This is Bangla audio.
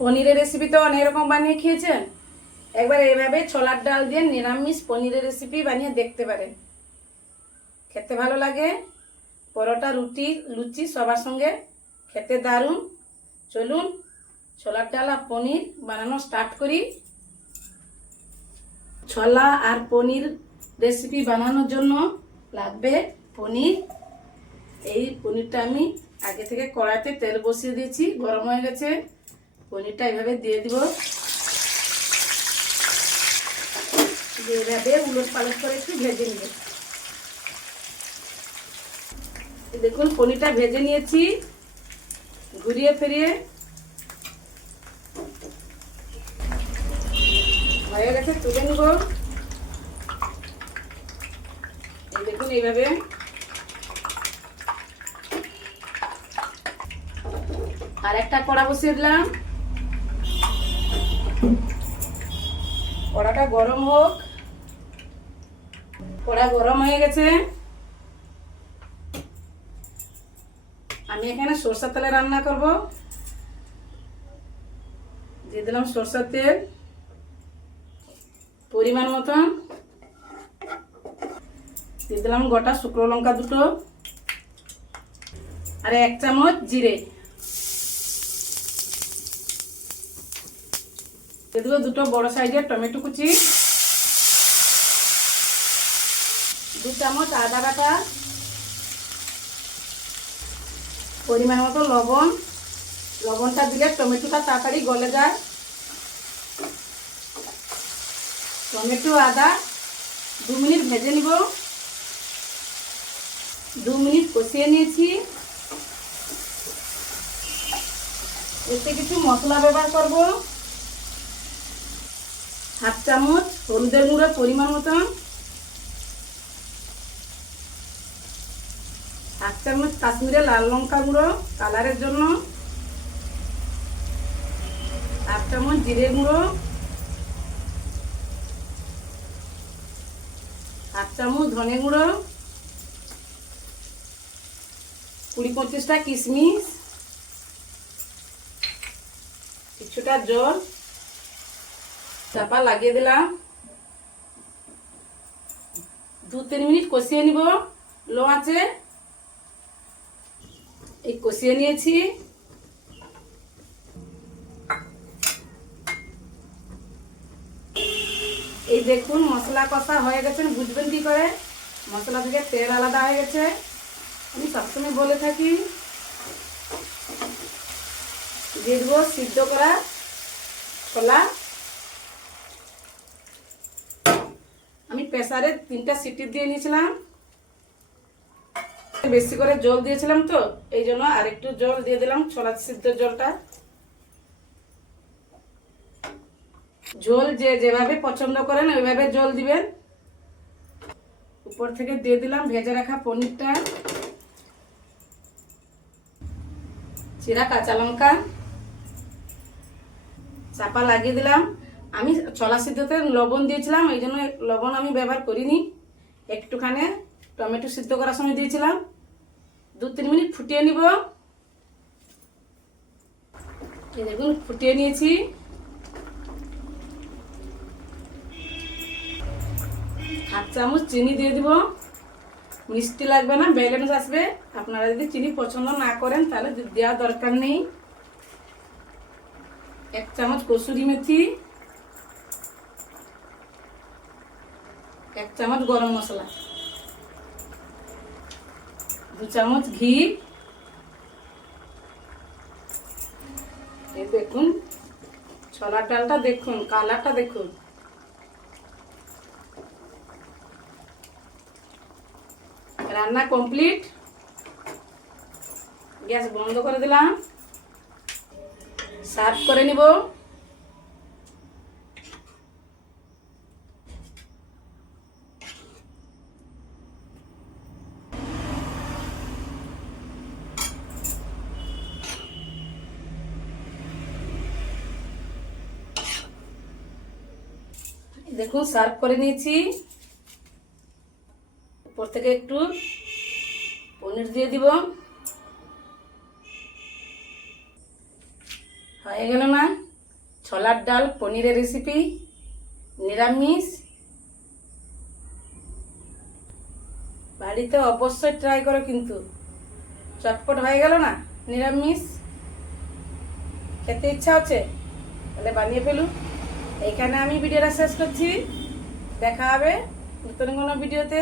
পনিরের রেসিপি তো অনেক রকম বানিয়ে খেয়েছেন, একবার এইভাবে ছোলার ডাল দিয়ে নিরামিষ পনিরের রেসিপি বানিয়ে দেখতে পারেন। খেতে ভালো লাগে, পরোটা, রুটি, লুচি সবার সঙ্গে খেতে দারুণ। চলুন ছোলার ডাল আর পনির বানানো স্টার্ট করি। ছোলা আর পনির রেসিপি বানানোর জন্য লাগবে পনির। এই পনিরটা আমি আগে থেকে কড়াইতে তেল বসিয়ে দিয়েছি, গরম হয়ে গেছে। পনিরটা এভাবে দিয়ে দিব, এভাবে উলট পালট করে একটু ভেজে নিব। দেখুন পনিরটা ভেজে নিয়েছি, ঘুরিয়ে ফিরিয়ে হয়ে গেছে, তুলে নিব। এই দেখুন এইভাবে আর একটা কড়া বসিয়ে দিলাম। কড়াটা গরম হোক। কড়া গরম হয়ে গেছে, আমি এখানে সরষের তেলে রান্না করব। দিয়ে দিলাম সরষের তেল পরিমাণ মতন। দিয়ে দিলাম গোটা শুকনো লঙ্কা দুটো আর 1 চামচ জিরে। দিয়ে দেবো দুটো বড় সাইজের টমেটো কুচি, 2 চামচ আদা বাটা, পরিমাণ মতো লবণ। লবণটা দিলে টমেটোটা তাড়াতাড়ি গলে যায়। টমেটো আদা 2 মিনিট ভেজে নিব। 2 মিনিট কষিয়ে নিয়েছি। এতে কিছু মশলা ব্যবহার করব। 1/2 চামচ হলুদের গুঁড়ো পরিমাণ মতন, 1 চামচ কাশ্মীরি লাল লঙ্কা গুঁড়ো কালারের জন্য, 1 চামচ জিরে গুঁড়ো, 1 চামচ ধনে গুঁড়ো, 20-25টা কিশমিশ, কিছুটা জল। চাপা লাগিয়ে দিলাম। 2-3 মিনিট কষিয়ে নিব লো আঁচে। এই কষিয়ে নিয়েছি। এই দেখুন মশলা কষা হয়ে গেছে, বুঝবেন কি করে? মশলা থেকে তেল আলাদা হয়ে গেছে। আমি সবসময় বলে থাকি। দিয়ে দেবো সিদ্ধ করা ছোলা। আমি প্রেসারে 3টা সিটি দিয়ে নিয়েছিলাম। বেশি করে জল দিয়েছিলাম তো এই জন্য আরেকটু জল দিয়ে দিলাম, ছোলা সিদ্ধ জলটা। ঝোল যে যেভাবে পছন্দ করেন ওইভাবে জল দিবেন। উপর থেকে দিয়ে দিলাম ভেজে রাখা পনিরটা, চিরা কাঁচা লঙ্কা। চাপা লাগিয়ে দিলাম। আমি ছোলা সিদ্ধতে লবণ দিয়েছিলাম, এই জন্য লবণ আমি ব্যবহার করিনি। একটুখানি টমেটো সিদ্ধ করার সময় দিয়েছিলাম। 2-3 মিনিট ফুটিয়ে নিব। এই দেখুন ফুটিয়ে নিয়েছি। হাফ চামচ চিনি দিয়ে দিব। মিষ্টি লাগবে না, ব্যালেন্স আসবে। আপনারা যদি চিনি পছন্দ না করেন তাহলে দেওয়ার দরকার নেই। 1 চামচ কসুরি মেথি, 1 চামচ গরম মশলা, 2 চামচ ঘি। এই দেখুন ছোলার ডালটা দেখুন, কালারটা দেখুন। রান্না কমপ্লিট। গ্যাস বন্ধ করে দিলাম। সার্ভ করে নিব। দেখুন সার্ভ করে নিয়েছি। উপর থেকে একটু পনির দিয়ে দিব। হয়ে গেল না? ছোলার ডাল পনিরের রেসিপি, নিরামিষ। বাড়িতে অবশ্যই ট্রাই করো, কিন্তু চটপট হয়ে গেল না? নিরামিষ খেতে ইচ্ছা হচ্ছে, তাহলে বানিয়ে ফেলুন। এইখানে আমি ভিডিওটা শেষ করছি। দেখা হবে নতুন কোনো ভিডিওতে।